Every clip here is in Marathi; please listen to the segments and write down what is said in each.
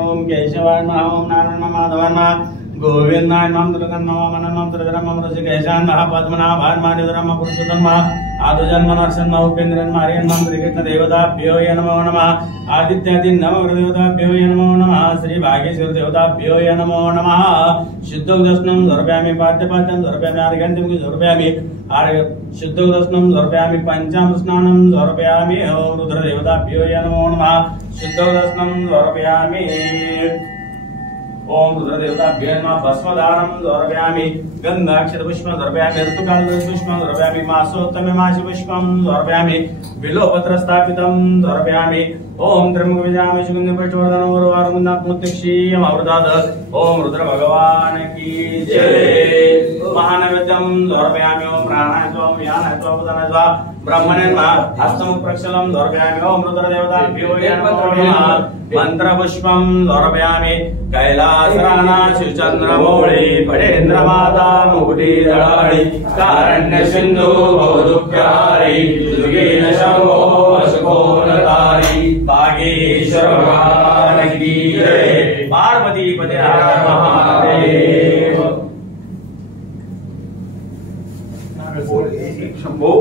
ओम केशवाय नमः ओम नारायण माधवाय नमः गोविंदाय नमः दुर्गन्नवामन नमः दुर्गन्नम ऋषिकेशाय नमः पद्मनाभाय नमः निधुरम पुरुषोत्तम आदुजन्म नरसिंह उपेन्द्रन मार्यन नमः त्रिकृष्ण देवताभ्यो नमो नमः आदित्यादि नमः देवताभ्यो नमो नमः श्री भागेश्वर देवताभ्यो नमो नमः शुद्धोदस्नं समर्पयामि पाद्यपाद्यं समर्पयामि अर्घ्यं समर्पयामि शुद्धोदस्नं समर्पयामि पंचामृतस्नानं समर्पयामि ओम रुद्रदेवताभ्यो नमो नमः शुद्धोदस्नं समर्पयामि ओम रुद्रदेवताभ्यो नमः भस्मदानं समर्पयामि गंधाक्षतपुष्पं समर्पयामि ऋतुकालपुष्पं समर्पयामि मासोत्तमे मासपुष्पं समर्पयामि बिल्वपत्र स्थापितं समर्पयामि ओम त्र्यंबकं सुगन्धिपुष्पवर्धनं उर्वारुकं अमृतात् ओम रुद्र भगवान की जय महानैवेद्यं समर्पयामि ओम प्राणाय स्वाम यानाय स्वाम उदानाय स्वाम ब्रह्मणे नमः हस्तम प्रक्षालं समर्पयामि ओम रुद्रदेवताभ्यो नमः मंत्रपुष्पं समर्पयामि कैलासरानाशु चंद्रमौळी पडेन्द्रमाता मुकुटिधराळि कारण्य सिंधु भवदुःखहारी दुर्गेन शम्भो असुकोनतारी बागेश्वर भगवान की जय पार्वती पते हर महादेव शंभो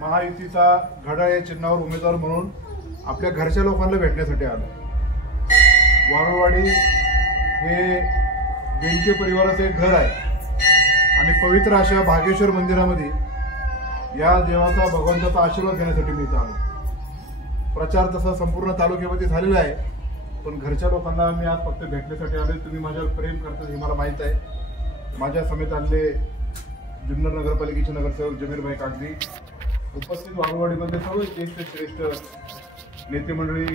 महायुतीचा घड्याळ या चिन्हावर उमेदवार म्हणून आपल्या घरच्या लोकांना भेटण्यासाठी आलो। वारुळवाडी हे बेनके परिवाराचे एक घर आहे आणि पवित्र अशा भागेश्वर मंदिरामध्ये या देवाचा भगवंताचा आशीर्वाद घेण्यासाठी मी इथे आलो। प्रचार तसा संपूर्ण तालुक्यामध्ये झालेला आहे, पण घरच्या लोकांना मी आज फक्त भेटण्यासाठी आलोय। तुम्ही माझ्यावर प्रेम करता हे मला माहित आहे। माझ्या समेत आलेले जुन्नर नगरपालिकेचे नगरसेवक जमीरभाई कागदी, उपस्थित वारुळवाडीमध्ये सर्व ज्येष्ठ श्रेष्ठ नेते मंडळी,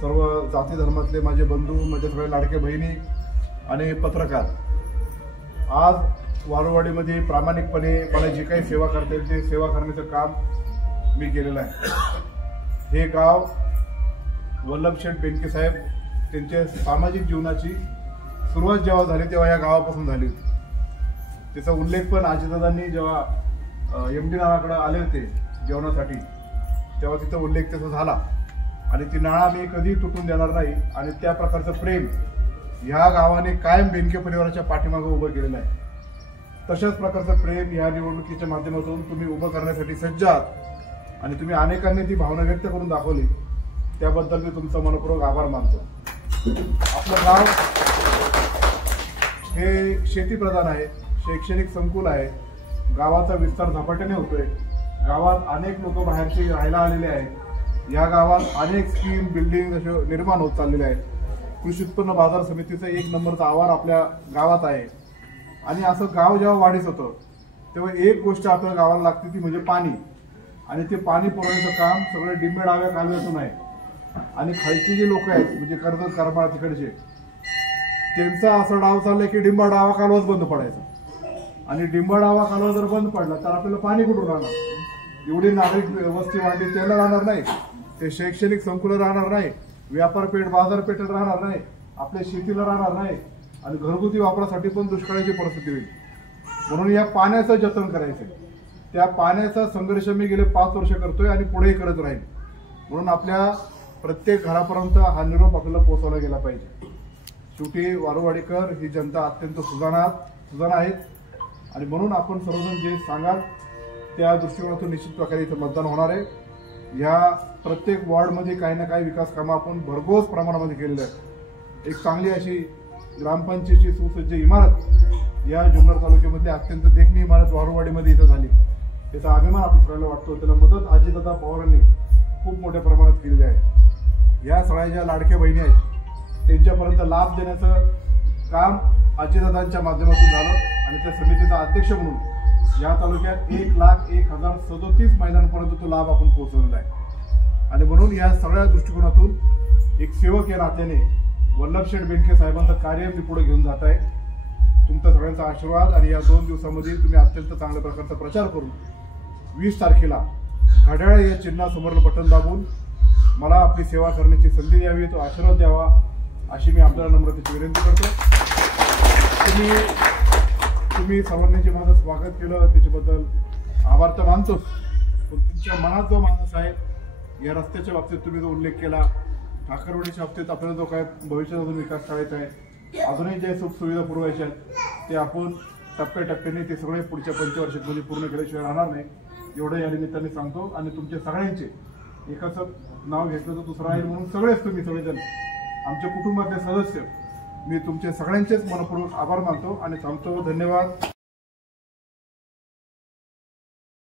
सर्व जाती धर्मातले माझे बंधू, माझ्या सगळ्या लाडक्या बहिणी आणि पत्रकार, आज वारुळवाडीमध्ये प्रामाणिकपणे मला जी काही सेवा करता येईल ते सेवा करण्याचं काम मी केलेलं आहे। हे गाव वल्लभशेठ बेनके साहेब त्यांच्या सामाजिक जीवनाची सुरुवात जेव्हा झाली तेव्हा या गावापासून झाली होती। त्याचा उल्लेख पण आजीदादांनी जेव्हा एमडी नावाकडे आले होते जेवणासाठी तेव्हा तिचा उल्लेख त्याचा झाला आणि ती नाळा मी कधी तुटून देणार नाही आणि त्या प्रकारचं प्रेम ह्या गावाने कायम बेनके परिवाराच्या पाठीमागे उभं केलेलं आहे। तशाच प्रकारचं प्रेम या निवडणुकीच्या माध्यमातून तुम्ही उभं करण्यासाठी सज्ज आहात आणि तुम्ही अनेकांनी ती भावना व्यक्त करून दाखवली, त्याबद्दल मी तुमचा मनपूर्वक आभार मानतो। आपलं गाव हे शेतीप्रधान आहे, शैक्षणिक संकुल आहे, गावाचा विस्तार झपाट्याने होतोय, गावात अनेक लोक बाहेरचे राहायला आलेले आहेत, या गावात अनेक स्कीम बिल्डिंग असे निर्माण होत चाललेले आहेत. कृषी उत्पन्न बाजार समितीचं 1 नंबरचा आवार आपल्या गावात आहे. आणि असं गाव जेव्हा वाढीस होतं तेव्हा एक गोष्ट आपल्या गावाला लागते ती म्हणजे पाणी. आणि ते पाणी पुरवण्याचं काम सगळं डिंबे डाव्या कालव्यातून आहे. आणि खालची जी लोक आहेत म्हणजे कर्जत करमाळा तिकडचे, त्यांचा असा डाव चाललाय की डिंबा डावा कालवाच बंद पडायचा. आणि डिंबा डावा कालवा जर बंद पडला तर आपल्याला पाणी कुठून राहणार? एवढी नागरिक वस्ती वाढली त्याला राहणार नाही, ते शैक्षणिक संकुलं राहणार नाही, व्यापारपेठ बाजारपेठेत राहणार नाही, आपल्या शेतीला राहणार नाही, आणि घरगुती वापरासाठी पण दुष्काळाची परिस्थिती होईल. म्हणून या पाण्याचं जतन करायचं. त्या पाण्याचा संघर्ष मी गेले 5 वर्ष करतोय आणि पुढेही करत राहील. म्हणून आपल्या प्रत्येक घरापर्यंत हा निरोप आपल्याला पोहोचवला गेला पाहिजे. शेवटी वारुवाडीकर ही जनता अत्यंत सुजाण आहेत. आणि म्हणून आपण सर्वजण जे सांगाल त्या दृष्टिकोनातून निश्चित प्रकारे इथं मतदान होणार आहे. ह्या प्रत्येक वॉर्डमध्ये काही ना काही विकास कामं आपण भरघोस प्रमाणामध्ये केलेली आहेत. एक चांगली अशी ग्रामपंचायतीची सुसज्ज इमारत या जुन्नर तालुक्यामध्ये अत्यंत देखणी इमारत वारुवाडीमध्ये इथं झाली. त्याचा अभिमान आपण सगळ्याला वाटतो. त्याला मदत अजितदादा पवारांनी खूप मोठ्या प्रमाणात केलेली आहे. या सगळ्या ज्या लाडक्या बहिणी आहेत त्यांच्यापर्यंत लाभ देण्याचं काम अजितदादांच्या माध्यमातून झालं. आणि त्या समितीचा अध्यक्ष म्हणून या तालुक्यात 1,01,037 महिलांपर्यंत तो लाभ आपण पोहोचवलेला आहे. आणि म्हणून या सगळ्या दृष्टिकोनातून एक सेवक या नात्याने वल्लभशेठ बेनके साहेबांचं कार्य मी पुढे घेऊन जात आहे. तुमचा सगळ्यांचा आशीर्वाद आणि या 2 दिवसामध्ये तुम्ही अत्यंत चांगल्या प्रकारचा प्रचार करून 20 तारखेला घड्याळ या चिन्हासमोरलं बटन दाबून मला आपली सेवा करण्याची संधी द्यावी, तो आशीर्वाद द्यावा अशी मी आपल्याला नम्रतेची विनंती करतो. तुम्ही सर्वांनी जे माझं स्वागत केलं त्याच्याबद्दल आभार तर मानतोच. पण तुमच्या मनात जो माणूस आहे या रस्त्याच्या बाबतीत तुम्ही जो उल्लेख केला, ठाकरवाडीच्या बाबतीत आपल्याला जो काय भविष्यात अजून विकास करायचा आहे, अजूनही जे सुखसुविधा पुरवायच्या आहेत ते आपण टप्प्याटप्प्याने ते सगळे पुढच्या 5 पूर्ण केल्याशिवाय राहणार नाही एवढं या निमित्ताने सांगतो. आणि तुमच्या सगळ्यांचे एकाचं नाव घेतलं तर दुसरं आहे म्हणून तुम्ही सगळेजण आमच्या कुटुंबातले सदस्य मी तुमचे सगळ्यांचेच मनपूर्वक आभार मानतो आणि थांबतो. धन्यवाद.